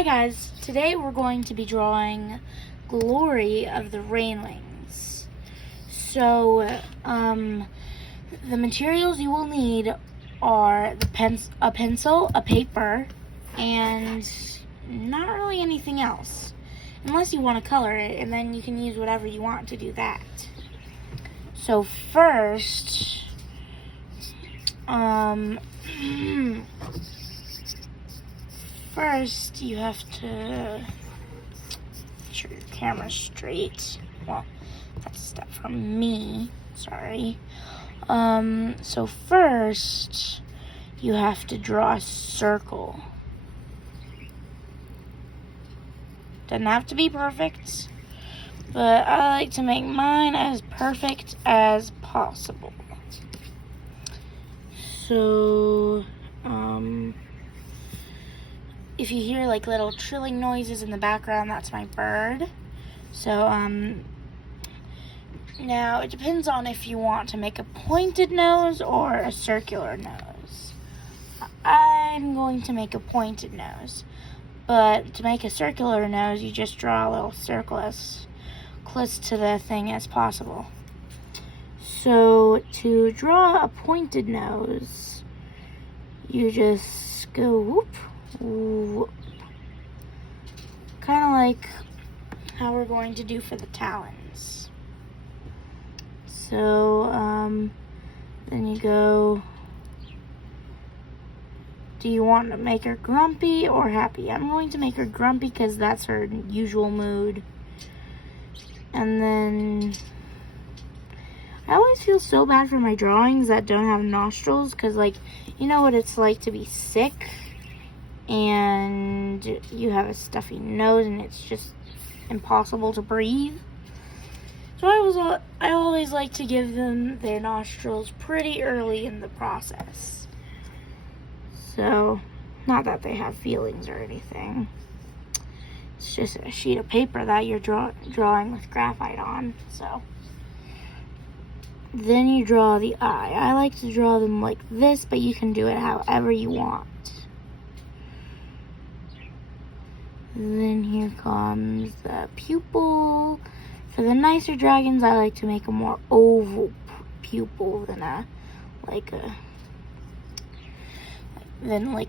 Hi guys, today we're going to be drawing Glory of the Rainlings. So, the materials you will need are a pencil, a paper, and not really anything else. Unless you want to color it, and then you can use whatever you want to do that. So first, first, you have to make sure your camera's straight. Well, that's a step from me. Sorry. So first, you have to draw a circle. Doesn't have to be perfect, but I like to make mine as perfect as possible. So, if you hear like little trilling noises in the background, that's my bird. So, now it depends on if you want to make a pointed nose or a circular nose. I'm going to make a pointed nose, but to make a circular nose, you just draw a little circle as close to the thing as possible. So to draw a pointed nose, you just go whoop, whoop. Kind of like how we're going to do for the talons. So, then you go, do you want to make her grumpy or happy? I'm going to make her grumpy because that's her usual mood. And then, I always feel so bad for my drawings that don't have nostrils because, like, you know what it's like to be sick and you have a stuffy nose and it's just impossible to breathe. So I always like to give them their nostrils pretty early in the process. So, not that they have feelings or anything. It's just a sheet of paper that you're drawing with graphite on. So, then you draw the eye. I like to draw them like this, but you can do it however you want. Then here comes the pupil. For the nicer dragons, I like to make a more oval pupil than like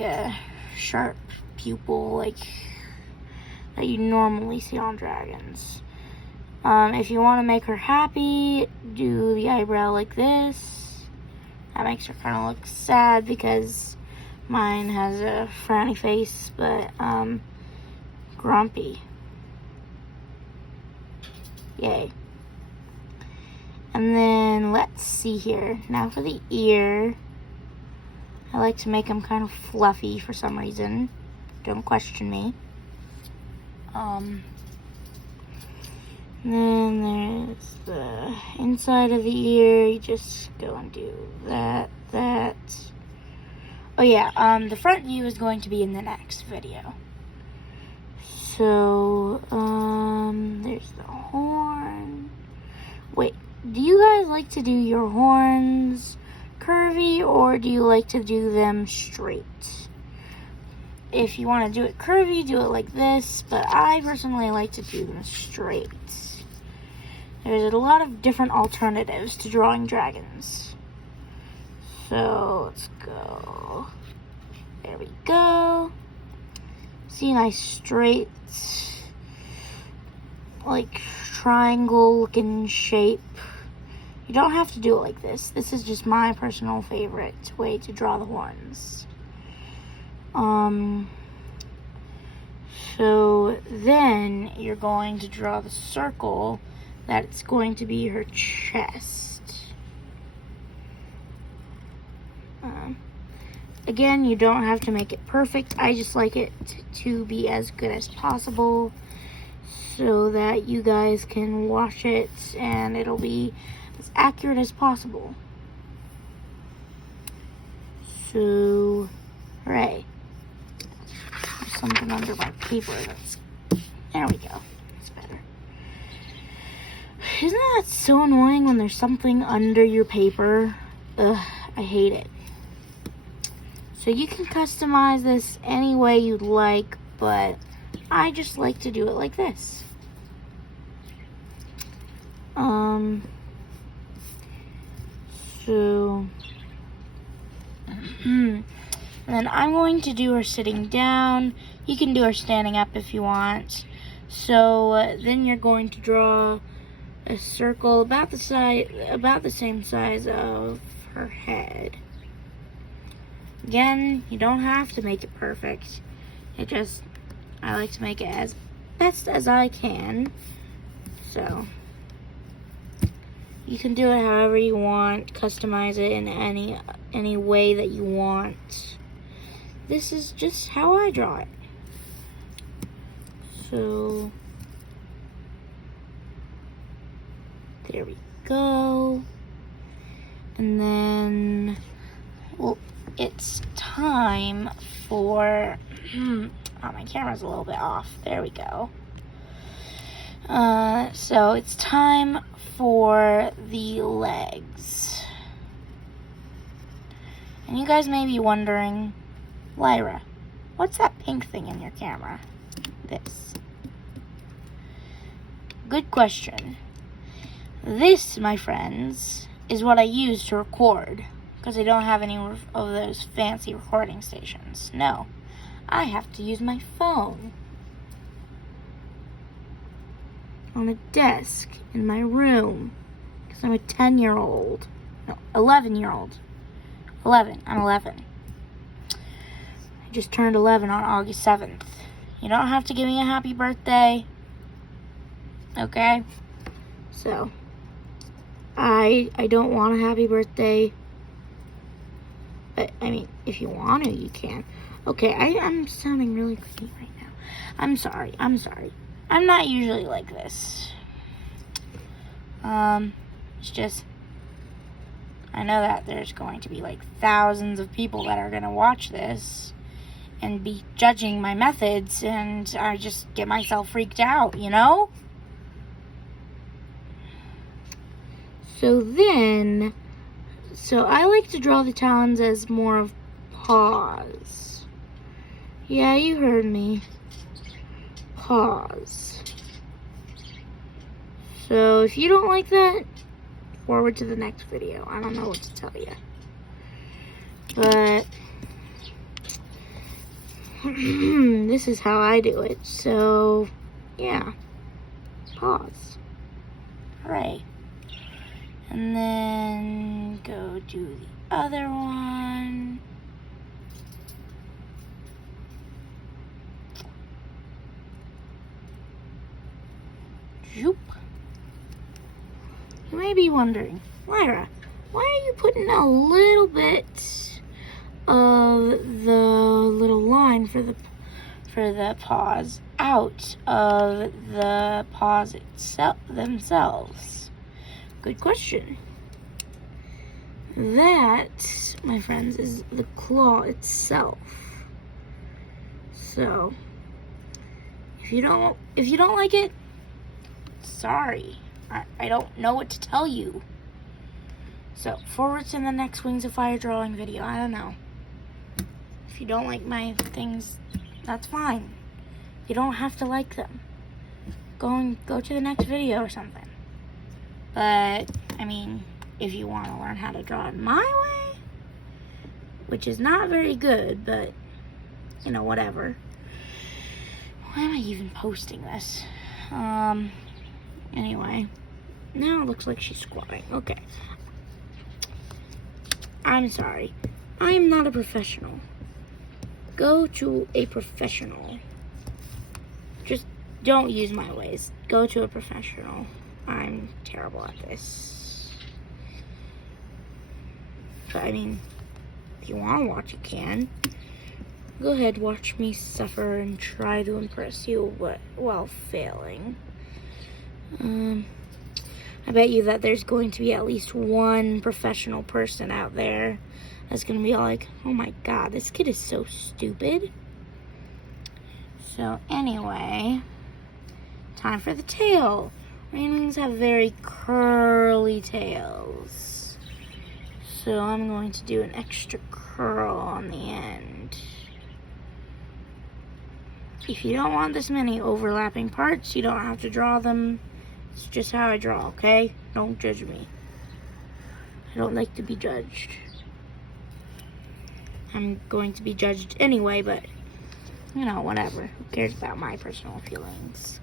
a sharp pupil like that you normally see on dragons. If you want to make her happy, do the eyebrow like this. That makes her kind of look sad because mine has a frowny face, but grumpy. Yay. And then let's see here. Now for the ear. I like to make them kind of fluffy for some reason. Don't question me. Then there's the inside of the ear. You just go and do that. Oh yeah, the front view is going to be in the next video. So, there's the horn. Wait, do you guys like to do your horns curvy or do you like to do them straight? If you want to do it curvy, do it like this, but I personally like to do them straight. There's a lot of different alternatives to drawing dragons. So, let's go. There we go. See a nice straight, like, triangle-looking shape. You don't have to do it like this. This is just my personal favorite way to draw the horns. So then you're going to draw the circle that it's going to be her chest. Again, you don't have to make it perfect. I just like it to be as good as possible so that you guys can watch it and it'll be as accurate as possible. So, hooray. There's something under my paper there we go. That's better. Isn't that so annoying when there's something under your paper? Ugh, I hate it. So you can customize this any way you'd like, but I just like to do it like this. So, and then I'm going to do her sitting down. You can do her standing up if you want. So then you're going to draw a circle about the same size of her head. Again, you don't have to make it perfect. I like to make it as best as I can. So you can do it however you want, customize it in any way that you want. This is just how I draw it. So there we go. And then, well, it's time for, oh, my camera's a little bit off. There we go. So it's time for the legs. And you guys may be wondering, Lyra, what's that pink thing in your camera? This. Good question. This, my friends, is what I use to record, because I don't have any of those fancy recording stations. No, I have to use my phone on a desk in my room, because I'm a 10-year-old. No, 11-year-old. 11. I'm 11. I just turned 11 on August 7th. You don't have to give me a happy birthday. Okay? So, I don't want a happy birthday. But, I mean, if you want to, you can. Okay, I'm sounding really clean right now. I'm sorry. I'm not usually like this. It's just, I know that there's going to be like thousands of people that are going to watch this and be judging my methods, and I just get myself freaked out, you know? So I like to draw the talons as more of paws. Yeah, you heard me. Paws. So if you don't like that, forward to the next video. I don't know what to tell you. But this is how I do it. So, yeah. Paws. Alright. And then go do the other one. Zoop. You may be wondering, Lyra, why are you putting a little bit of the little line for the paws out of the paws themselves? Good question. That, my friends, is the claw itself. So, if you don't like it, sorry. I don't know what to tell you. So, forward to the next Wings of Fire drawing video. I don't know. If you don't like my things, that's fine. You don't have to like them. Go to the next video or something. But, I mean, if you want to learn how to draw it my way, which is not very good, but, you know, whatever. Why am I even posting this? Anyway, now it looks like she's squatting. Okay. I'm sorry. I am not a professional. Go to a professional. Just don't use my ways. Go to a professional. I'm terrible at this. But, I mean, if you want to watch, you can. Go ahead, watch me suffer and try to impress you while failing. I bet you that there's going to be at least one professional person out there that's going to be all like, oh my god, this kid is so stupid. So anyway, time for the tail. Rainwings have very curly tails. So I'm going to do an extra curl on the end. if you don't want this many overlapping parts, you don't have to draw them. It's just how I draw, okay? Don't judge me. I don't like to be judged. I'm going to be judged anyway, but, you know, whatever. Who cares about my personal feelings?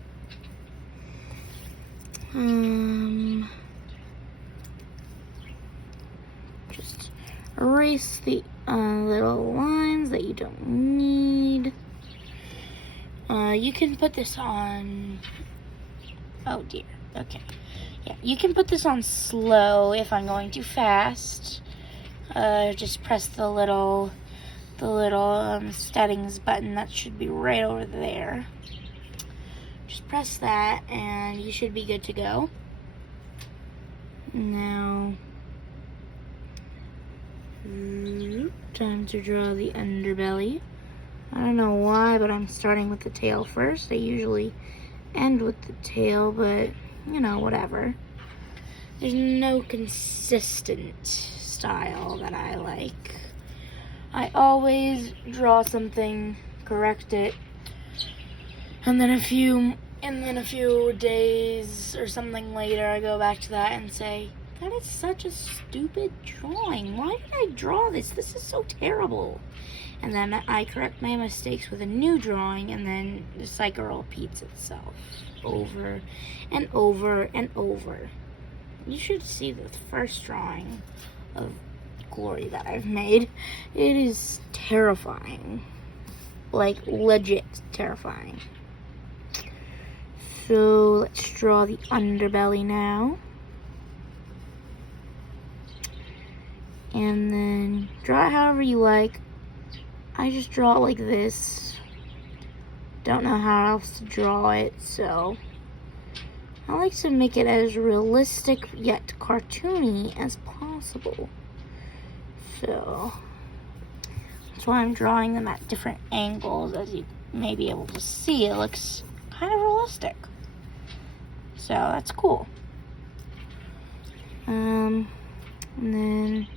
Just erase the little lines that you don't need. You can put this on... Oh, dear. Okay. Yeah, you can put this on slow if I'm going too fast. Just press the little settings button that should be right over there. Just press that and you should be good to go. Now, time to draw the underbelly. I don't know why, but I'm starting with the tail first. I usually end with the tail, but, you know, whatever. There's no consistent style that I like. I always draw something, correct it, and then a few days or something later, I go back to that and say, that is such a stupid drawing. Why did I draw this? This is so terrible. And then I correct my mistakes with a new drawing, and then the cycle repeats itself over and over and over. You should see the first drawing of Glory that I've made. It is terrifying. Like, legit terrifying. So, let's draw the underbelly now. And then draw it however you like. I just draw it like this. Don't know how else to draw it, so I like to make it as realistic yet cartoony as possible. So that's why I'm drawing them at different angles. As you may be able to see, it looks kind of realistic. So that's cool. And then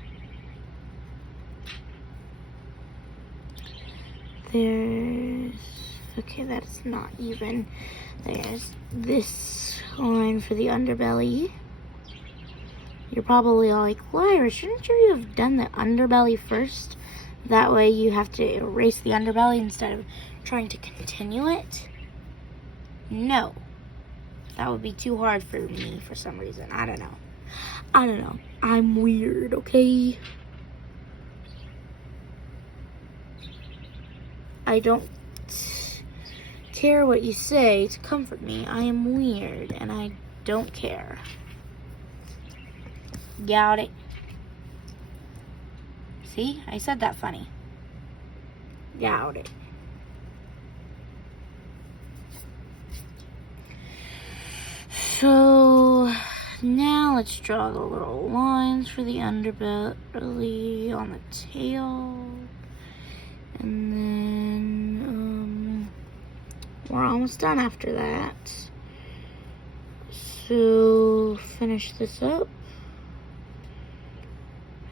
okay, that's not even. There's this line for the underbelly. You're probably all like, Lyra, shouldn't you have done the underbelly first? That way you have to erase the underbelly instead of trying to continue it. No. That would be too hard for me for some reason. I don't know. I'm weird, okay? I don't care what you say to comfort me. I am weird, and I don't care. Got it? See? I said that funny. Got it. So, now let's draw the little lines for the underbelly on the tail. And then, we're almost done after that. So, finish this up.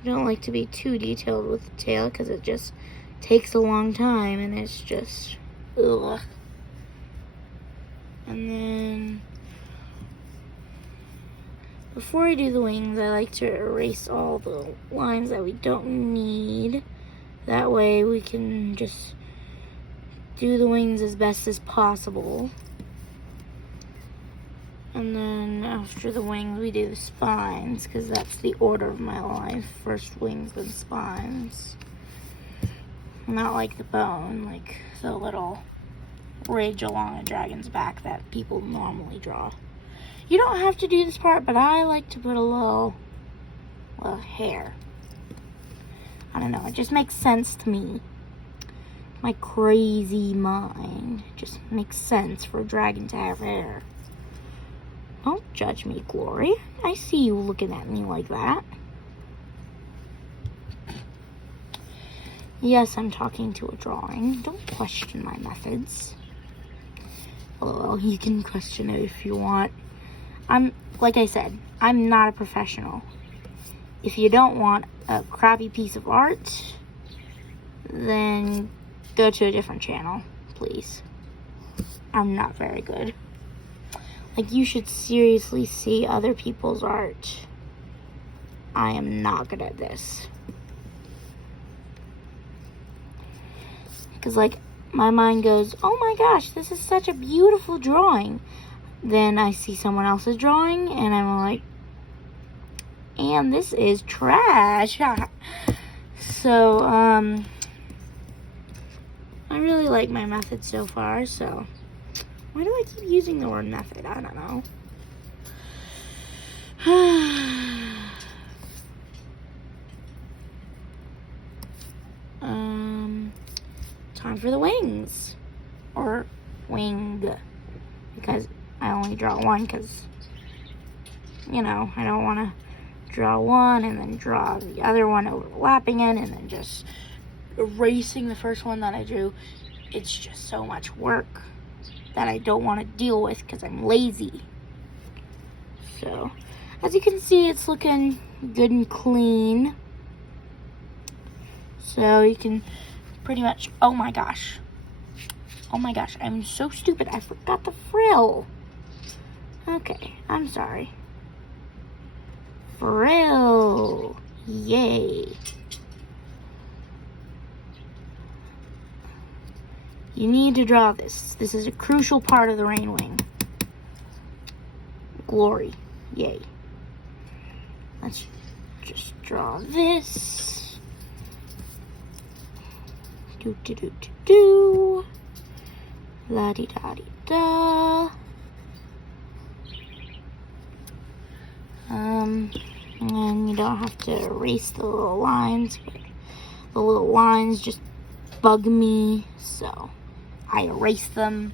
I don't like to be too detailed with the tail because it just takes a long time and it's just, ugh. And then, before I do the wings, I like to erase all the lines that we don't need. That way we can just do the wings as best as possible. And then after the wings, we do the spines, because that's the order of my life. First wings, then spines. Not like the bone, like the little ridge along a dragon's back that people normally draw. You don't have to do this part, but I like to put a little hair. I don't know, it just makes sense to me. My crazy mind just makes sense for a dragon to have hair. Don't judge me, Glory. I see you looking at me like that. Yes, I'm talking to a drawing. Don't question my methods. Well, you can question it if you want. Like I said, I'm not a professional. If you don't want a crappy piece of art, then go to a different channel, please. I'm not very good. Like, you should seriously see other people's art. I am not good at this. Because, like, my mind goes, oh my gosh, this is such a beautiful drawing. Then I see someone else's drawing, and I'm like, and this is trash. So, I really like my method so far, so why do I keep using the word method? I don't know. Time for the wings, or wing, because I only draw one, because, you know, I don't want to draw one and then draw the other one overlapping it and then just erasing the first one that I drew. It's just so much work that I don't want to deal with because I'm lazy. So, as you can see, it's looking good and clean. So you can pretty much, oh my gosh, I'm so stupid, I forgot the frill. Okay, I'm sorry. Frill, yay. You need to draw this. This is a crucial part of the rain wing. Glory, yay. Let's just draw this. Do do do do do. La di da di da. And you don't have to erase the little lines, but the little lines just bug me, so I erase them.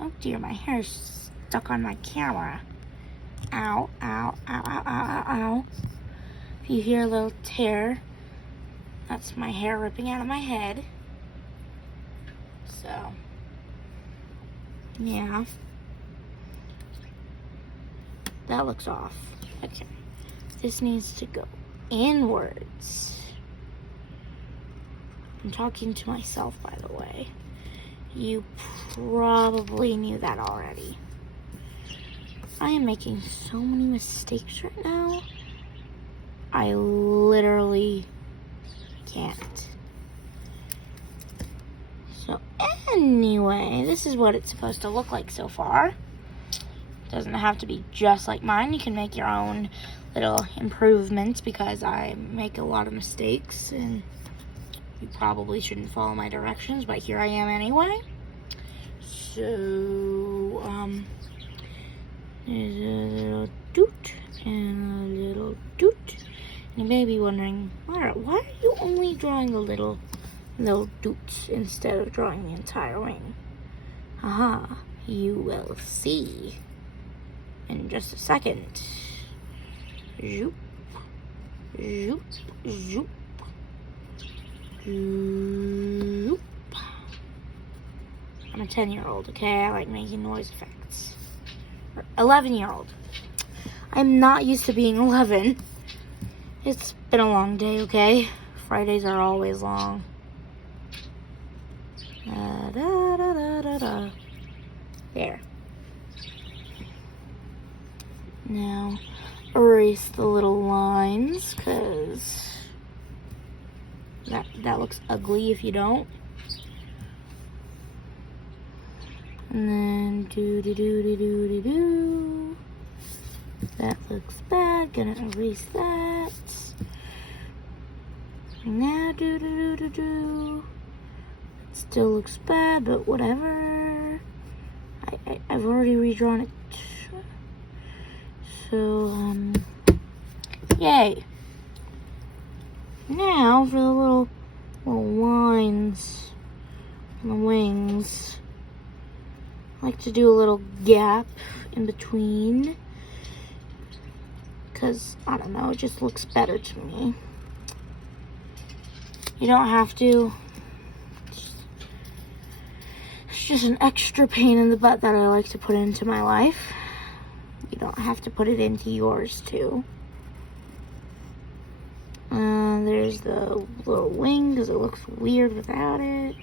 Oh dear, my hair's stuck on my camera. Ow, ow, ow, ow, ow, ow, ow. If you hear a little tear, that's my hair ripping out of my head. So, yeah. That looks off. Okay. This needs to go inwards. I'm talking to myself, by the way. You probably knew that already. I am making so many mistakes right now. I literally can't. So anyway, this is what it's supposed to look like so far. Doesn't have to be just like mine. You can make your own little improvements because I make a lot of mistakes and you probably shouldn't follow my directions, but here I am anyway. So, there's a little doot and a little doot. And you may be wondering, Lara, why are you only drawing the little doots instead of drawing the entire wing? Haha, you will see in just a second. Zoop, zoop, zoop, zoop. I'm a 10-year-old, okay? I like making noise effects. 11-year-old. I'm not used to being 11. It's been a long day, okay? Fridays are always long. Da, da, da, da, da, da. There. Now, erase the little lines, because that looks ugly if you don't. And then do. That looks bad. Gonna erase that. Now do. Still looks bad, but whatever. I've already redrawn it. So, yay. Now for the little lines on the wings. I like to do a little gap in between because, I don't know, it just looks better to me. You don't have to. It's just an extra pain in the butt that I like to put into my life. You don't have to put it into yours too. There's the little wing because it looks weird without it.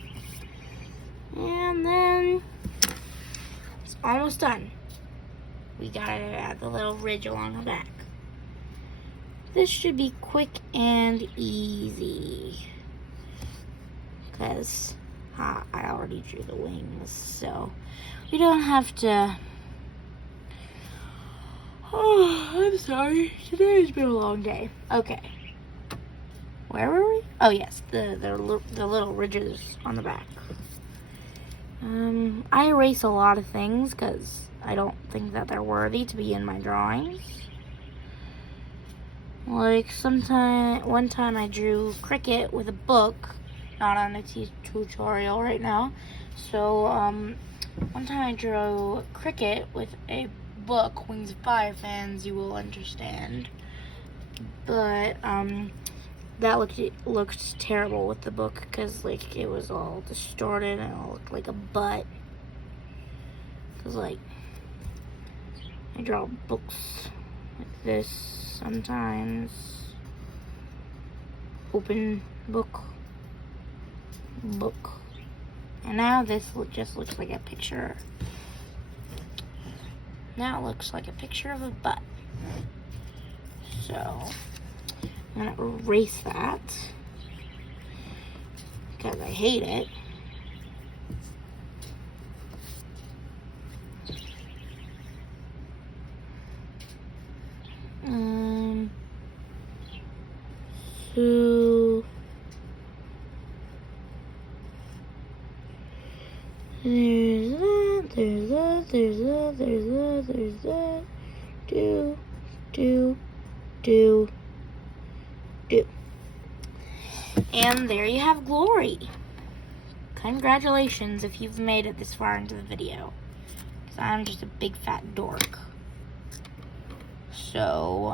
And then almost done. We got it at the little ridge along the back. This should be quick and easy. Because I already drew the wings, so we don't have to. Oh, I'm sorry. Today's been a long day. Okay. Where were we? Oh, yes, the little ridges on the back. I erase a lot of things because I don't think that they're worthy to be in my drawings. Like one time I drew Cricket with a book, not on a tutorial right now. So, one time I drew Cricket with a book, Wings of Fire fans, you will understand. But, that looked terrible with the book because, like, it was all distorted and it looked like a butt. Because, like, I draw books like this sometimes. Open book. And now this just looks like a picture. Now it looks like a picture of a butt. So I'm gonna erase that because I hate it. So there's that. Do. And there you have Glory. Congratulations if you've made it this far into the video. Because I'm just a big fat dork. So,